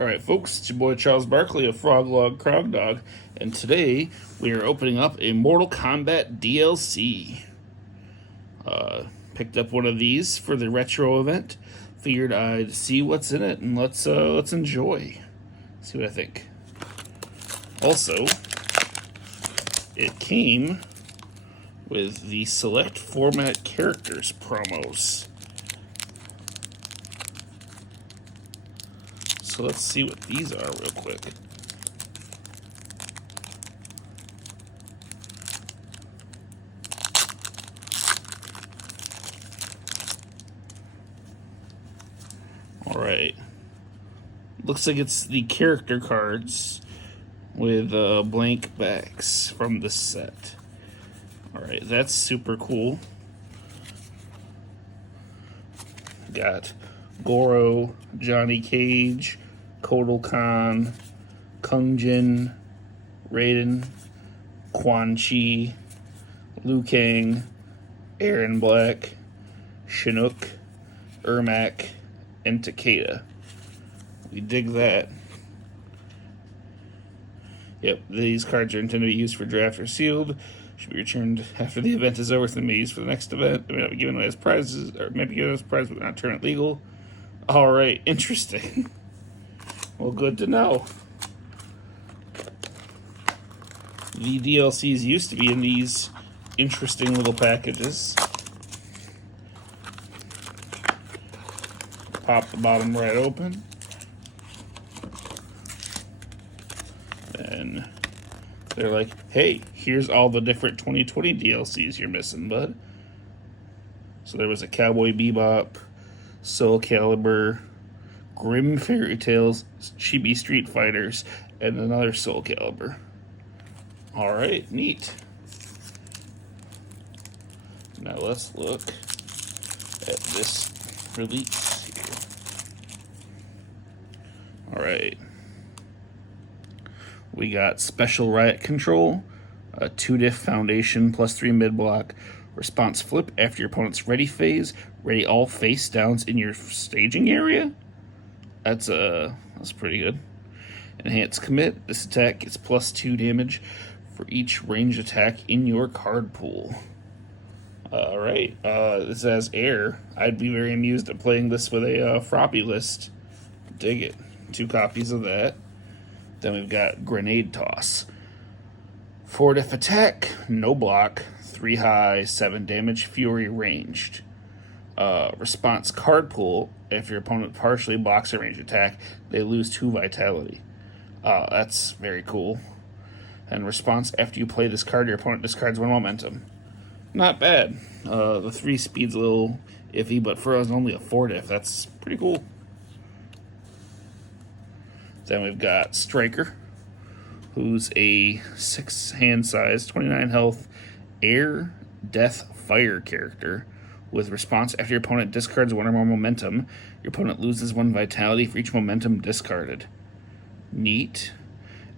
Alright folks, it's your boy Charles Barkley of FrogLogCrogDog, and today we are opening up a Mortal Kombat DLC. Picked up one of these for the retro event. Figured I'd see what's in it and let's enjoy. See what I think. Also, it came with the select format characters promos. So let's see what these are real quick. Alright. Looks like it's the character cards with blank backs from the set. Alright, that's super cool. Got Goro, Johnny Cage, Kotal Khan, Kung Jin, Raiden, Quan Chi, Liu Kang, Aaron Black, Chinook, Ermac, and Takeda. We dig that. Yep, these cards are intended to be used for draft or sealed. Should be returned after the event is over, so they may be used for the next event. They may not be given away as prizes, or maybe given as prizes, but they're not tournament legal. Alright, interesting. Well, good to know. The DLCs used to be in these interesting little packages. Pop the bottom right open. And they're like, hey, here's all the different 2020 DLCs you're missing, bud. So there was a Cowboy Bebop, Soul Calibur, Grim Fairy Tales, Chibi Street Fighters, and another Soul Calibur. Alright, neat. Now let's look at this release here. Alright. We got Special Riot Control, a 2-diff foundation plus 3 mid block, response flip after your opponent's ready phase, ready all face downs in your staging area. That's pretty good. Enhance commit. This attack gets plus 2 damage for each ranged attack in your card pool. Alright, this has air. I'd be very amused at playing this with a Froppy list. Dig it. 2 copies of that. Then we've got Grenade Toss. 4-diff attack, no block, 3 high, 7 damage, Fury ranged. Response card pool. If your opponent partially blocks a ranged attack, they lose 2 vitality. That's very cool. And response, after you play this card, your opponent discards 1 momentum. Not bad. The 3 speed's a little iffy, but for us only a 4-diff, that's pretty cool. Then we've got Striker, who's a 6 hand size, 29 health, air, death, fire character. With response, after your opponent discards 1 or more momentum, your opponent loses 1 vitality for each momentum discarded. Neat.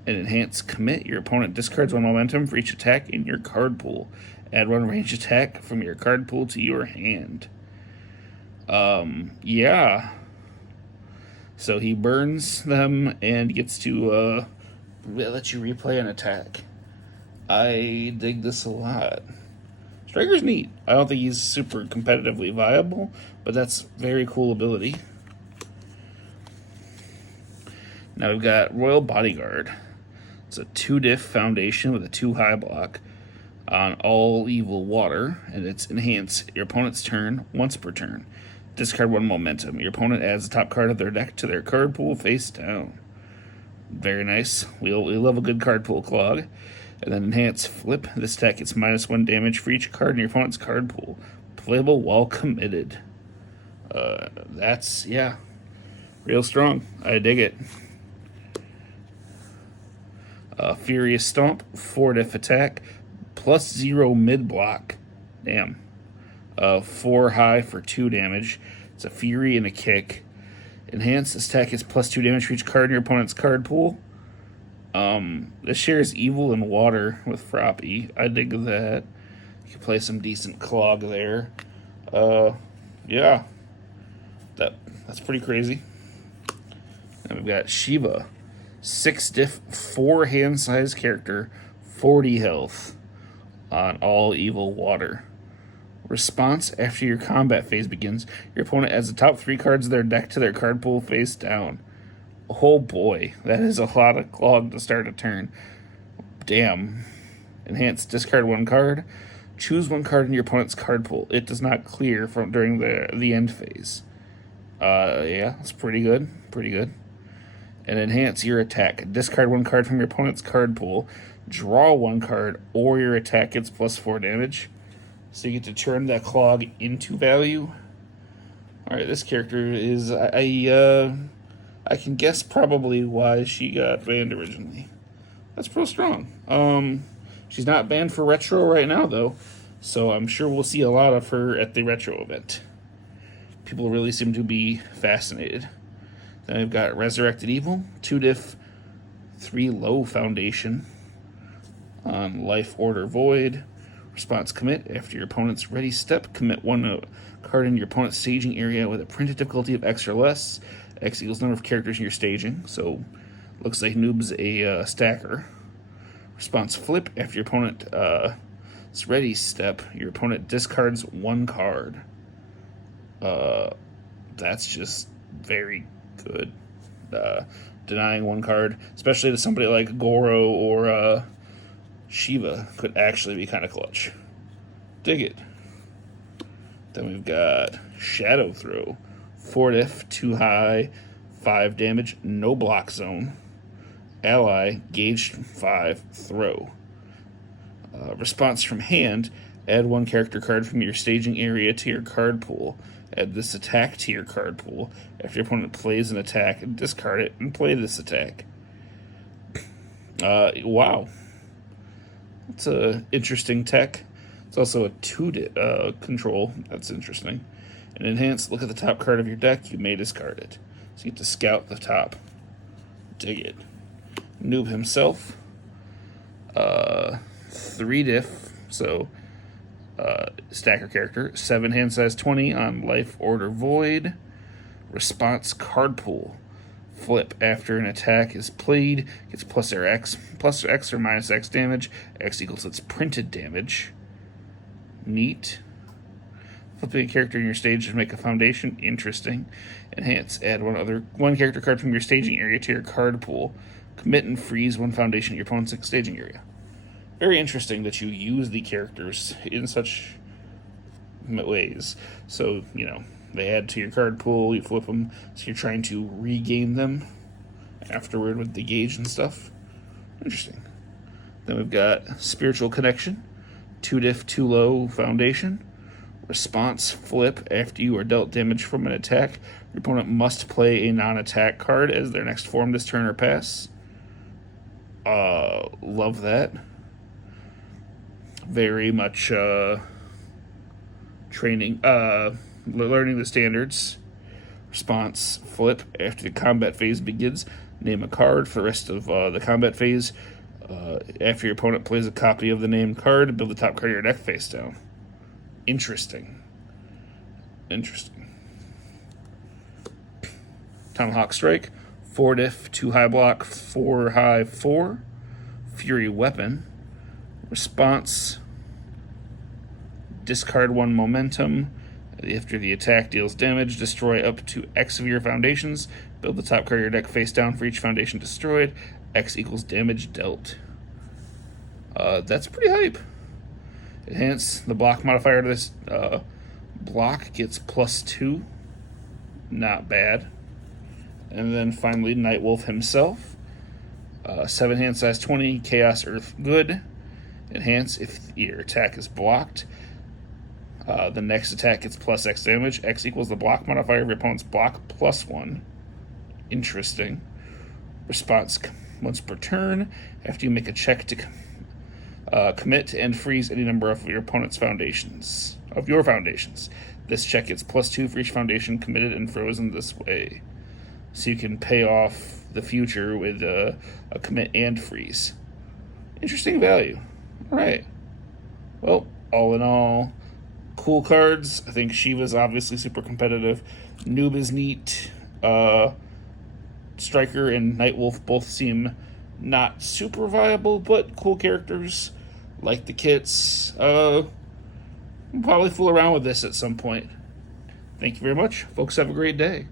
And enhance commit, your opponent discards 1 momentum for each attack in your card pool. Add 1 ranged attack from your card pool to your hand. Yeah. So he burns them and gets to let you replay an attack. I dig this a lot. Striker's neat. I don't think he's super competitively viable, but that's very cool ability. Now we've got Royal Bodyguard. It's a 2-diff foundation with a 2 high block on all evil water, and it's enhance your opponent's turn once per turn. Discard 1 momentum. Your opponent adds the top card of their deck to their card pool face down. Very nice. We love a good card pool clog. And then enhance flip. This attack gets -1 damage for each card in your opponent's card pool. Playable while committed. That's, yeah, real strong. I dig it. Furious Stomp, 4-diff attack, plus 0 mid block. Damn. 4 high for 2 damage. It's a fury and a kick. Enhance, this attack gets plus 2 damage for each card in your opponent's card pool. This shares evil and water with Froppy. I dig that. You can play some decent clog there. Yeah. That's pretty crazy. Then we've got Shiva, 6 diff, 4 hand size character, 40 health on all evil water. Response: after your combat phase begins, your opponent adds the top 3 cards of their deck to their card pool face down. Oh boy, that is a lot of clog to start a turn. Damn. Enhance: discard 1 card. Choose 1 card in your opponent's card pool. It does not clear from during the end phase. Yeah, that's pretty good. Pretty good. And enhance your attack. Discard 1 card from your opponent's card pool. Draw 1 card, or your attack gets +4 damage. So you get to turn that clog into value. Alright, this character is... I can guess probably why she got banned originally. That's pretty strong. She's not banned for retro right now, though, so I'm sure we'll see a lot of her at the retro event. People really seem to be fascinated. Then we've got Resurrected Evil, 2 diff, 3 low foundation on Life Order Void. Response: commit. After your opponent's ready step, commit 1 card in your opponent's staging area with a printed difficulty of X or less. X equals number of characters in your staging, so looks like Noob's a stacker. Response: flip. After your opponent's ready step, your opponent discards 1 card. That's just very good. Denying 1 card, especially to somebody like Goro or Shiva, could actually be kind of clutch. Dig it. Then we've got Shadow Throw, 4 diff, 2 high, 5 damage, no block zone. Ally, gauge 5, throw. Response from hand: add 1 character card from your staging area to your card pool. Add this attack to your card pool. After your opponent plays an attack, discard it and play this attack. Wow. It's a interesting tech. It's also a 2 control. That's interesting. And enhance: look at the top card of your deck. You may discard it. So you get to scout the top. Dig it. Noob himself. 3 diff. So stacker character. 7 hand size 20 on Life Order Void. Response: card pool. Flip. After an attack is played, gets plus X or minus X damage. X equals its printed damage. Neat. Flipping a character in your stage to make a foundation. Interesting. Enhance: add 1 character card from your staging area to your card pool. Commit and freeze 1 foundation in your opponent's staging area. Very interesting that you use the characters in such ways. So, they add to your card pool, you flip them, so you're trying to regain them afterward with the gauge and stuff. Interesting. Then we've got Spiritual Connection, 2 diff, 2 low foundation. Response: flip. After you are dealt damage from an attack, your opponent must play a non-attack card as their next form this turn or pass. Love that. Very much training, learning the standards. Response: flip. After the combat phase begins, name a card for the rest of the combat phase. After your opponent plays a copy of the named card, build the top card of your deck face down. Interesting. Tomahawk Strike, 4 diff, 2 high block, 4 high, 4. Fury Weapon. Response: discard 1 momentum. After the attack deals damage, destroy up to X of your foundations. Build the top card of your deck face down for each foundation destroyed. X equals damage dealt. That's pretty hype. Enhance: the block modifier to this block gets +2. Not bad. And then finally, Nightwolf himself. 7 hand size 20, Chaos Earth Good. Enhance: if your attack is blocked, the next attack gets +X damage. X equals the block modifier of your opponent's block +1. Interesting. Response: once per turn, after you make a check to commit and freeze any number of your opponent's foundations. This check gets +2 for each foundation committed and frozen this way. So you can pay off the future with a commit and freeze. Interesting value. All right. Well, all in all, cool cards. I think Shiva's obviously super competitive. Noob is neat. Striker and Nightwolf both seem not super viable, but cool characters. Like the kits. We'll probably fool around with this at some point. Thank you very much. Folks, have a great day.